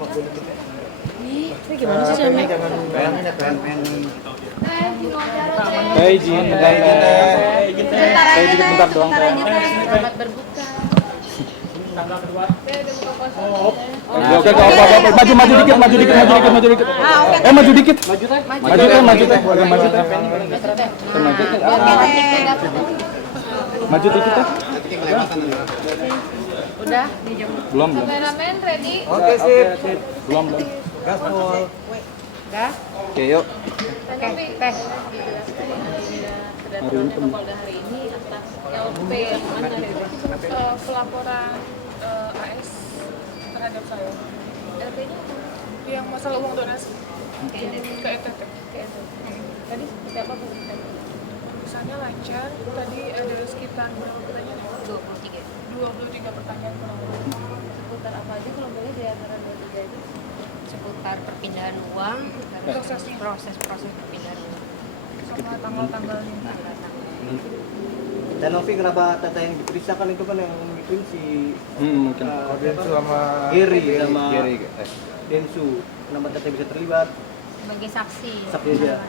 Ini gimana sih Samnya? Jangan bayangin ya pen. Izin bentar doang. Selamat berbuka. Oke, apa-apa. Maju dikit. Maju dikit. Maju dikit. Maju dikit ya. Udah? Belum. Kameramen ready? Oke, sip. Belum. Gaspol. Udah? Oke, yuk. Oke, teh. Kedatangan Polda hari ini atas LP yang mana pelaporan AS terhadap saya. LP-nya yang masalah uang donasi ke ETT. Tadi seperti apa pemeriksaan? Misalnya lancar, tadi ada sekitar berapa pertanyaan? 23 pertanyaan kurang lebih. Seputar apa aja kalau boleh di antara 23 itu? Seputar perpindahan uang, proses perpindahan uang. Sama tanggal-tanggalnya. Dan Novi, kenapa Tata yang diperiksakan itu kan yang ngituin si Mungkin. Densu sama Giri sama Densu. Kenapa Tata bisa terlibat? Sebagai saksi. Saksi aja.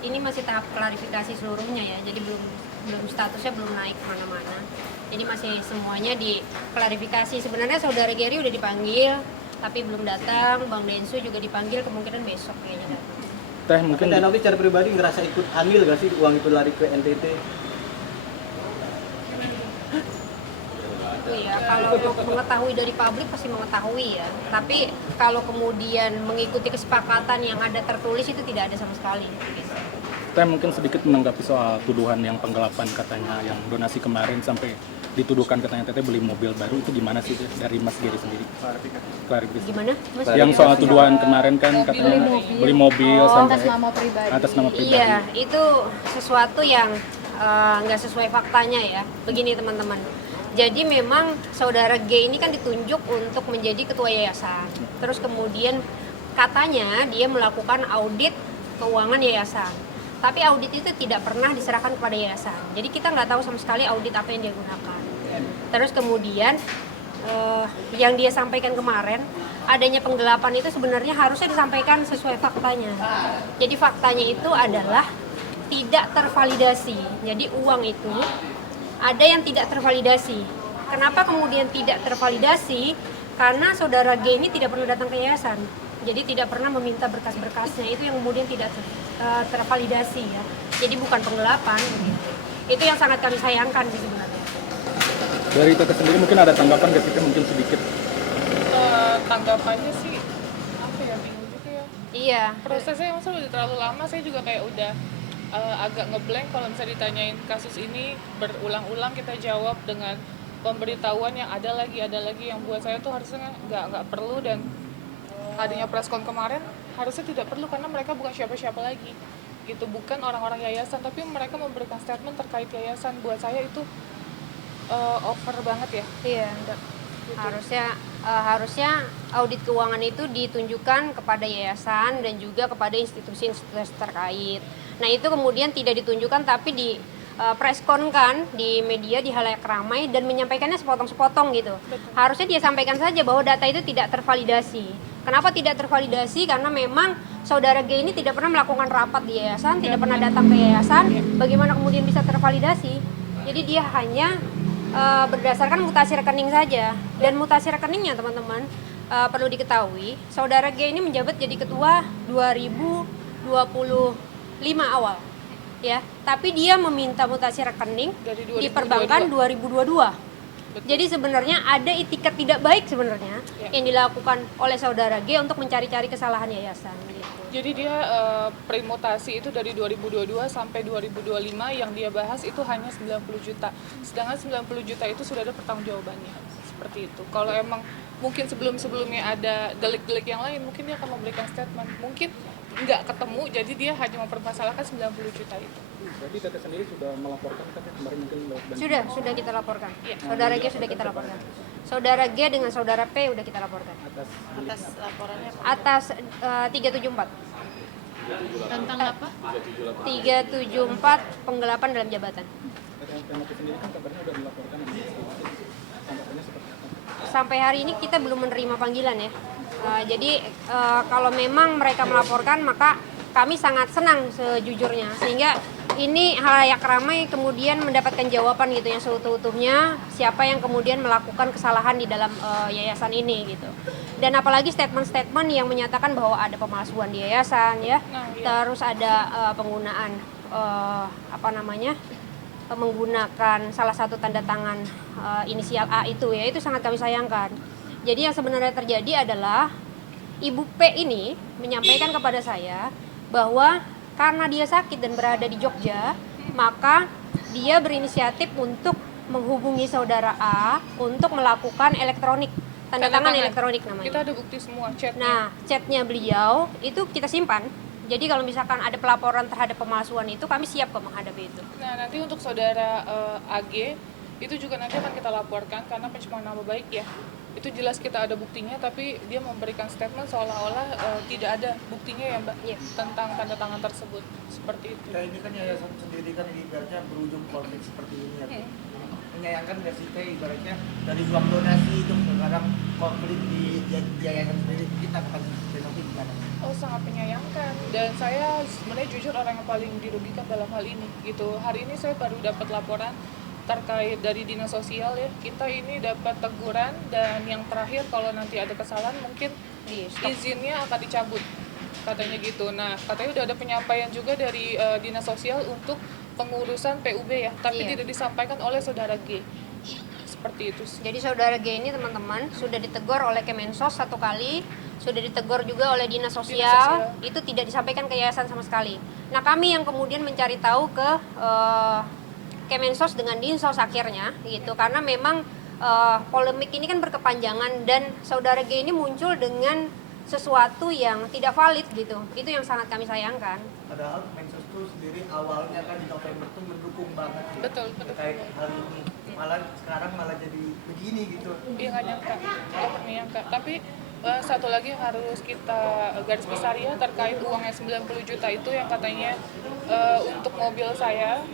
Ini masih tahap klarifikasi seluruhnya ya, jadi belum statusnya belum naik kemana-mana. Jadi masih semuanya diklarifikasi. Sebenarnya saudara Gary udah dipanggil, tapi belum datang. Bang Densu juga dipanggil, kemungkinan besok kayaknya datang. Teh mungkin. Dan Novi secara pribadi ngerasa ikut andil gak sih uang itu lari ke NTT? Itu ya, kalau mengetahui dari publik pasti mengetahui ya. Tapi kalau kemudian mengikuti kesepakatan yang ada tertulis itu tidak ada sama sekali. Teh mungkin sedikit menanggapi soal tuduhan yang penggelapan katanya yang donasi kemarin sampai dituduhkan katanya Teteh beli mobil baru, itu gimana sih dari Mas Giri sendiri? Klarifikasi. Gimana? Mas? Yang soal tuduhan kemarin kan katanya beli mobil sampai atas nama pribadi. Iya, itu sesuatu yang nggak sesuai faktanya ya. Begini teman-teman. Jadi memang saudara G ini kan ditunjuk untuk menjadi ketua yayasan. Terus kemudian katanya dia melakukan audit keuangan yayasan. Tapi audit itu tidak pernah diserahkan kepada yayasan. Jadi kita nggak tahu sama sekali audit apa yang dia gunakan. Terus kemudian yang dia sampaikan kemarin, adanya penggelapan itu sebenarnya harusnya disampaikan sesuai faktanya. Jadi faktanya itu adalah tidak tervalidasi. Jadi uang itu ada yang tidak tervalidasi. Kenapa kemudian tidak tervalidasi? Karena saudara G ini tidak pernah datang ke yayasan. Jadi tidak pernah meminta berkas-berkasnya, itu yang kemudian tidak tervalidasi ya. Jadi bukan penggelapan gitu. Itu yang sangat kami sayangkan sih sebenarnya. Dari Teteh sendiri mungkin ada tanggapan nggak sih, mungkin sedikit? Tanggapannya sih apa ya, bingung juga ya. Iya. Prosesnya masa udah terlalu lama, saya juga kayak udah agak ngeblank kalau misalnya ditanyain kasus ini berulang-ulang kita jawab dengan pemberitahuan yang ada lagi yang buat saya tuh harusnya nggak perlu, dan adanya preskon kemarin harusnya tidak perlu karena mereka bukan siapa-siapa lagi gitu, bukan orang-orang yayasan, tapi mereka memberikan statement terkait yayasan. Buat saya itu over banget ya. Iya. Gitu. Harusnya audit keuangan itu ditunjukkan kepada yayasan dan juga kepada institusi-institusi terkait. Nah itu kemudian tidak ditunjukkan tapi di preskonkan di media, di halayak ramai dan menyampaikannya sepotong-sepotong gitu. Betul. Harusnya dia sampaikan saja bahwa data itu tidak tervalidasi. Kenapa tidak tervalidasi? Karena memang saudara G ini tidak pernah melakukan rapat di yayasan, tidak pernah datang ke yayasan. Bagaimana kemudian bisa tervalidasi? Jadi dia hanya berdasarkan mutasi rekening saja. Dan mutasi rekeningnya teman-teman perlu diketahui, saudara G ini menjabat jadi ketua 2025 awal. Ya, tapi dia meminta mutasi rekening di perbankan 2022. Betul. Jadi sebenarnya ada itikat tidak baik sebenarnya yang dilakukan oleh saudara G untuk mencari-cari kesalahan yayasan. Gitu. Jadi dia primutasi itu dari 2022 sampai 2025 yang dia bahas itu hanya 90 juta. Sedangkan 90 juta itu sudah ada pertanggungjawabannya. Seperti itu. Kalau emang mungkin sebelum-sebelumnya ada delik-delik yang lain, mungkin dia akan memberikan statement. Mungkin nggak ketemu, jadi dia hanya mempermasalahkan 90 juta itu. Berarti Teteh sendiri sudah melaporkan kan kemarin mungkin Sudah kita laporkan. Ya. Saudara G sudah kita laporkan. Saudara G dengan saudara P sudah kita laporkan. Atas laporannya Atas 374. tentang apa? 374 penggelapan dalam jabatan. Teteh sendiri kan kabarnya udah melaporkan, tanggapannya seperti apa? sampai hari ini kita belum menerima panggilan ya. Jadi kalau memang mereka melaporkan maka kami sangat senang sejujurnya, sehingga ini halayak ramai kemudian mendapatkan jawaban gitu yang seutuh-utuhnya siapa yang kemudian melakukan kesalahan di dalam yayasan ini gitu. Dan apalagi statement-statement yang menyatakan bahwa ada pemalsuan di yayasan ya, terus ada penggunaan menggunakan salah satu tanda tangan inisial A itu ya, itu sangat kami sayangkan. Jadi yang sebenarnya terjadi adalah Ibu P ini menyampaikan kepada saya bahwa karena dia sakit dan berada di Jogja, maka dia berinisiatif untuk menghubungi saudara A untuk melakukan elektronik, tanda tangan elektronik namanya. Kita ada bukti semua chatnya. Nah, chatnya beliau itu kita simpan. Jadi kalau misalkan ada pelaporan terhadap pemalsuan itu, kami siap kok menghadapi itu. Nah, nanti untuk saudara AG itu juga nanti akan kita laporkan karena pencemaran nama baik ya. Itu jelas kita ada buktinya, tapi dia memberikan statement seolah-olah tidak ada buktinya ya Mbak, tentang tanda tangan tersebut, seperti itu. Ya ini kan yayasan sendiri kan ibaratnya berujung konflik seperti ini ya. Menyayangkan nggak sih Teh, ibaratnya dari uang donasi itu sekarang konflik di yayasan sendiri, kita akan donasi gimana? Oh, sangat menyayangkan, dan saya sebenarnya jujur orang yang paling dirugikan dalam hal ini gitu. Hari ini saya baru dapat laporan terkait dari dinas sosial ya, kita ini dapat teguran, dan yang terakhir kalau nanti ada kesalahan mungkin izinnya akan dicabut katanya gitu. Nah, katanya udah ada penyampaian juga dari dinas sosial untuk pengurusan PUB ya, tapi tidak disampaikan oleh saudara G. Seperti itu sih. Jadi saudara G ini teman-teman sudah ditegur oleh Kemensos 1 kali, sudah ditegur juga oleh dinas sosial, itu tidak disampaikan ke yayasan sama sekali. Nah, kami yang kemudian mencari tahu ke Kemensos dengan Dinsos akhirnya gitu, karena memang polemik ini kan berkepanjangan dan saudara G ini muncul dengan sesuatu yang tidak valid gitu. Itu yang sangat kami sayangkan. Padahal Mensos itu sendiri awalnya kan di November itu mendukung banget ya, Betul. terkait hal ini. Malah sekarang malah jadi begini gitu. Iya, nggak nyangka. Tapi satu lagi yang harus kita garis besar ya, terkait uangnya 90 juta itu yang katanya untuk mobil saya,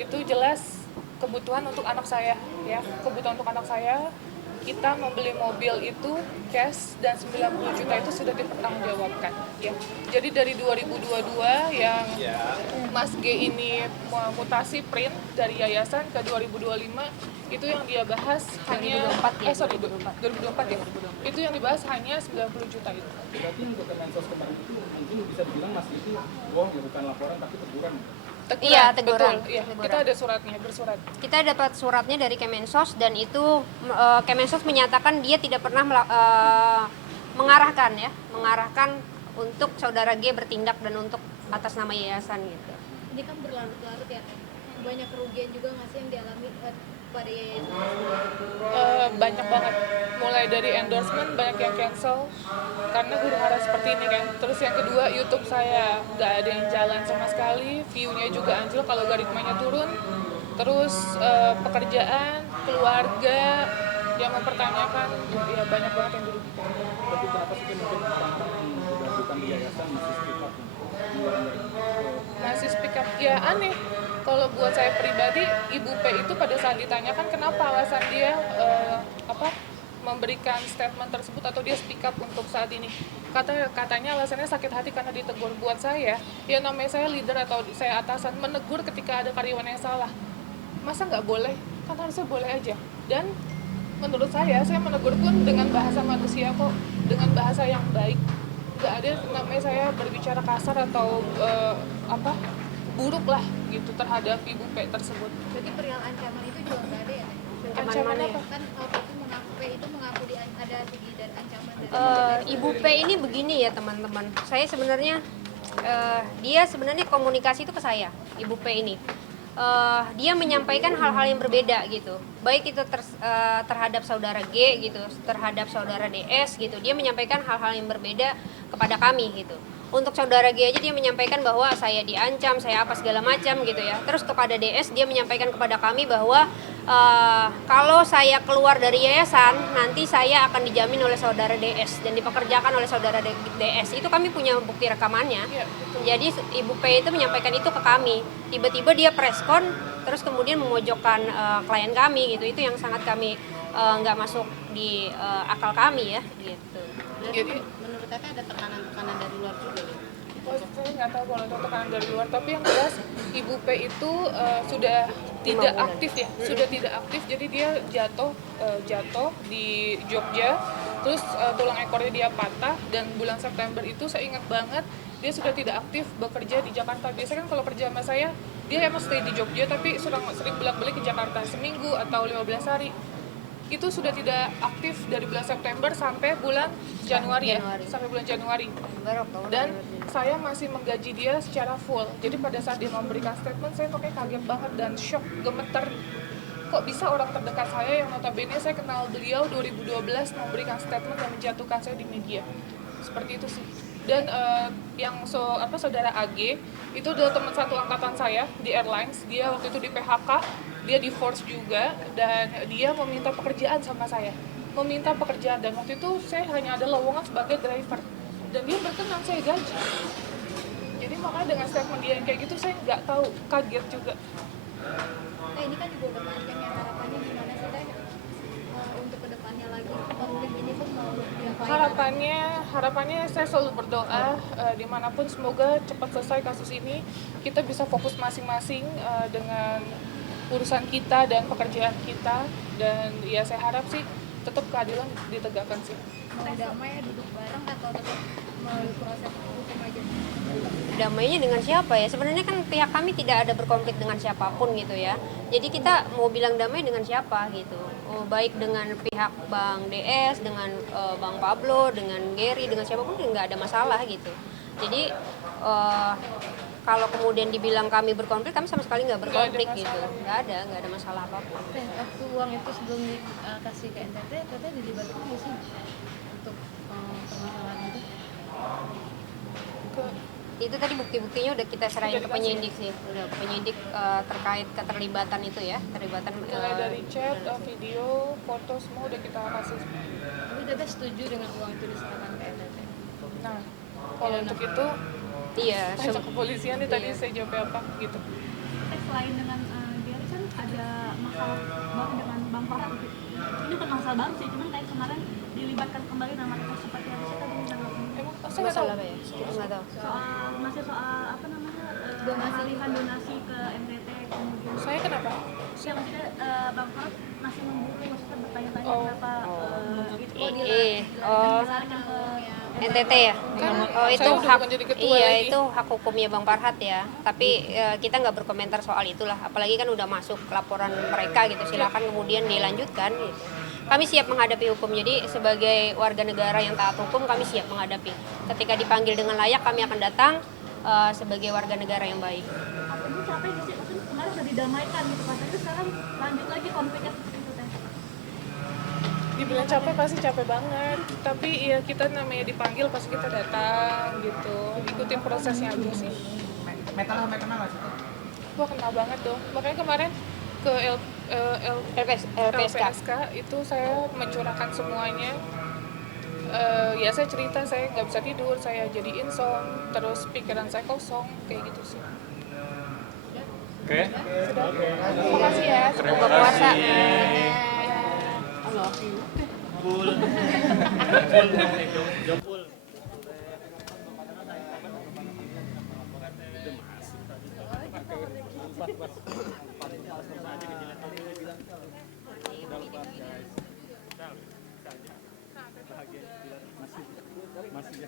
itu jelas kebutuhan untuk anak saya ya, kebutuhan untuk anak saya. Kita membeli mobil itu cash dan 90 juta itu sudah dipertanggungjawabkan ya. Jadi dari 2022 yang Mas G ini mutasi print dari yayasan ke 2025, itu yang dia bahas hanya 2024 ya. Itu yang dibahas hanya 90 juta itu. Berarti untuk Kemensos kemarin itu mungkin bisa dibilang masih itu bohong ya, bukan laporan tapi teguran. Iya, teguran. Betul, iya. Kita ada suratnya, bersurat. Kita dapat suratnya dari Kemensos dan itu Kemensos menyatakan dia tidak pernah mengarahkan untuk saudara G bertindak dan untuk atas nama yayasan gitu. Ini kan berlarut-larut ya, banyak kerugian juga nggak sih yang dialami pada yayasan? Banyak banget, mulai dari endorsement banyak yang cancel karena huru-hara seperti ini kan. Terus yang kedua, YouTube saya nggak ada yang jalan sama sekali, view-nya juga anjlok kalau algoritmanya turun. Terus pekerjaan, keluarga yang mempertanyakan, ya banyak banget yang dirugikan. Tapi kenapa sih mungkin orang-orang yang dilakukan di yayasan masih speak up? Masih speak up, ya aneh. Kalau buat saya pribadi, Ibu P itu pada saat ditanyakan kenapa alasan dia memberikan statement tersebut atau dia speak up untuk saat ini, katanya alasannya sakit hati karena ditegur. Buat saya, ya namanya saya leader atau saya atasan, menegur ketika ada karyawan yang salah, masa nggak boleh? Kan harusnya boleh aja. Dan menurut saya menegur pun dengan bahasa manusia kok, dengan bahasa yang baik. Nggak ada namanya saya berbicara kasar atau buruk lah gitu terhadap Ibu P tersebut. Berarti perihal ancaman itu juga nggak ada ya? Ancaman apa? Kan waktu itu mengaku ada segi dan ancaman dari Ibu P ini begini ya teman-teman, saya sebenarnya dia sebenarnya komunikasi itu ke saya, Ibu P ini. Dia menyampaikan hal-hal yang berbeda gitu, baik itu terhadap saudara G gitu, terhadap saudara DS gitu. Dia menyampaikan hal-hal yang berbeda kepada kami gitu. Untuk saudara G aja dia menyampaikan bahwa saya diancam, saya apa segala macam gitu ya. Terus kepada DS dia menyampaikan kepada kami bahwa kalau saya keluar dari yayasan nanti saya akan dijamin oleh saudara DS dan dipekerjakan oleh saudara DS. Itu kami punya bukti rekamannya. Ya, Jadi Ibu P itu menyampaikan itu ke kami. Tiba-tiba dia preskon terus kemudian memojokkan klien kami gitu. Itu yang sangat kami nggak masuk di akal kami ya gitu. Jadi Menurut Teteh ada tekanan-tekanan dari luar juga gitu? oh, saya nggak tahu kalau itu tekanan dari luar, tapi yang jelas Ibu P itu sudah tidak bulan. aktif ya, sudah tidak aktif. Jadi dia jatuh di Jogja, terus tulang ekornya dia patah, dan bulan September itu saya ingat banget dia sudah tidak aktif bekerja di Jakarta. Biasanya kan kalau kerja sama saya, dia emang stay di Jogja, tapi sering bolak-balik ke Jakarta seminggu atau 15 hari. Itu sudah tidak aktif dari bulan September sampai bulan Januari ya, Januari. sampai bulan Januari. Baru Oktober, Dan November. saya masih menggaji dia secara full. Jadi pada saat dia memberikan statement, saya pokoknya kaget banget dan shock, gemeter. Kok bisa orang terdekat saya yang notabene saya kenal beliau 2012 memberikan statement dan menjatuhkan saya di media. Seperti itu sih. Dan saudara AG itu adalah teman satu angkatan saya di airlines. Dia waktu itu di PHK, dia di force juga, dan dia meminta pekerjaan sama saya. Meminta pekerjaan, dan waktu itu saya hanya ada lowongan sebagai driver. Dan dia berkenan saya gaji. Jadi makanya dengan statement dia yang kayak gitu saya nggak tahu, kaget juga. Ini kan juga udah panjang ya, harapannya gimana sih Teh untuk kedepannya lagi konflik ini pun mau diapain? Harapannya saya selalu berdoa dimanapun semoga cepat selesai kasus ini, kita bisa fokus masing-masing dengan urusan kita dan pekerjaan kita, dan ya saya harap sih tetap keadilan ditegakkan sih. Mau damai duduk bareng atau tetap melalui proses hukum aja? Damainya dengan siapa ya? Sebenarnya kan pihak kami tidak ada berkonflik dengan siapapun gitu ya. Jadi kita mau bilang damai dengan siapa gitu. Baik dengan pihak Bang DS, dengan Bang Pablo, dengan Gary, dengan siapapun nggak ada masalah gitu. Jadi kalau kemudian dibilang kami berkonflik, kami sama sekali nggak berkonflik gitu. Nggak ada masalah apapun. Teh, waktu uang itu sebelum dikasih ke NTT, Teteh dilibatkan nggak sih untuk permasalahan itu? Itu tadi bukti-buktinya udah kita serahin ke penyidik sih, udah ke penyidik terkait keterlibatan itu ya, terlibatan Mulai dari chat, video, foto semua udah kita kasih. Tapi Teteh setuju dengan uang itu diserahkan ke NTT? Nah, kalau untuk itu iya. tanya kepolisian nih tadi saya jawab apa gitu. Selain dengan Gary kan ada masalah baru dengan Bang Farhan. Ini bukan masalah baru sih, cuman kayak kemarin dilibatkan kembali nama kasus seperti yang kita belum tahu. Emang saya nggak tahu. Masalah apa ya? Kita nggak tahu. Soal apa namanya alihan donasi ke NTT kemudian Saya kenapa? yang maksudnya Bang Farhan masih memburu, maksudnya bertanya-tanya Oh. kenapa gitu. Dilarikan ke NTT ya? Kan Oh itu saya udah hak, bukan jadi ketua iya lagi. itu hak hukumnya Bang Farhat ya. Tapi kita nggak berkomentar soal itulah. Apalagi kan udah masuk laporan mereka gitu. Silakan kemudian dilanjutkan. Gitu. Kami siap menghadapi hukum. Jadi sebagai warga negara yang taat hukum kami siap menghadapi. Ketika dipanggil dengan layak kami akan datang sebagai warga negara yang baik. Ini capek nggak sih? Maksudnya kemarin sudah didamaikan gitu pas itu sekarang lanjut lagi konfliknya seperti itu Teh. Dibilang capek pasti capek banget, tapi ya kita namanya dipanggil pasti kita datang gitu, ikutin prosesnya aja sih. Metal nggak sih? Wah kenal banget dong, makanya kemarin ke LPSK itu saya mencurahkan semuanya. Ya saya cerita saya nggak bisa tidur, saya jadi insomnia, terus pikiran saya kosong kayak gitu sih. Oke. Sudah, terima kasih ya. Buka puasa. Masih